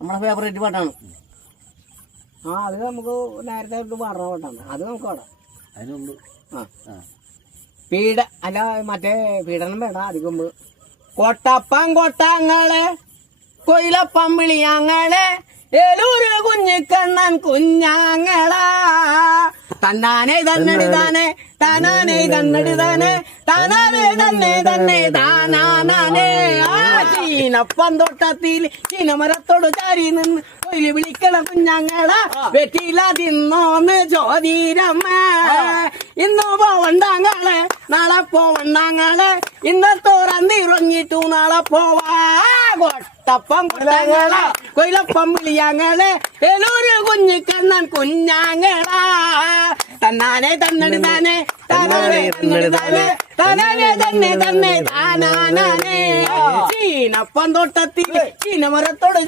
നമ്മുടെ ഫേവറേറ്റ് പാട്ടാണ്. അത് നമുക്ക് നേരത്തെ പാടുന്ന പാട്ടാണ്. അത് നമുക്ക് പാടാം. അതിനുണ്ട്. അല്ല മറ്റേ പീഡനം വേണ്ട. അധികം കൊട്ടപ്പം കൊട്ടങ്ങളെ കൊയിലപ്പം വിളിയാങ്ങളെ ഏലൂര് കുഞ്ഞിക്കണ്ണൻ കുഞ്ഞാങ്ങളാ തന്നാനെ തന്നടി താനെ താനാനെ തന്നടി താനെ താനാനെ തന്നെ തന്നെ താനാനെ. ചീനപ്പം തൊട്ടത്തിൽ ചീനമരത്തോട് ചാരി നിന്ന് കൊയില് വിളിക്കണ കുഞ്ഞാങ്ങളാ വെറ്റില തിന്നോന്ന് ചോദീരമ്മ. ഇന്ന് പോവണ്ടാങ്ങളെ നാളെ പോവണ്ടാങ്ങളെ ഇന്നത്തോറന്നിറങ്ങിട്ടു നാളെ പോവാ. കൊട്ടപ്പം കൊട്ടങ്ങളെ കൊയിലപ്പം വിളിയാങ്ങളെ ഏലൂര് കുഞ്ഞിക്കണ്ണൻ കുഞ്ഞാങ്ങളാ തന്നാനെ തന്നടി താനെ താനാനെ തന്നടി താനെ താനാനെ തന്നെ തന്നെ താനാനെ. ചീനപ്പം തൊട്ടത്തിൽ ചീനമരത്തോട്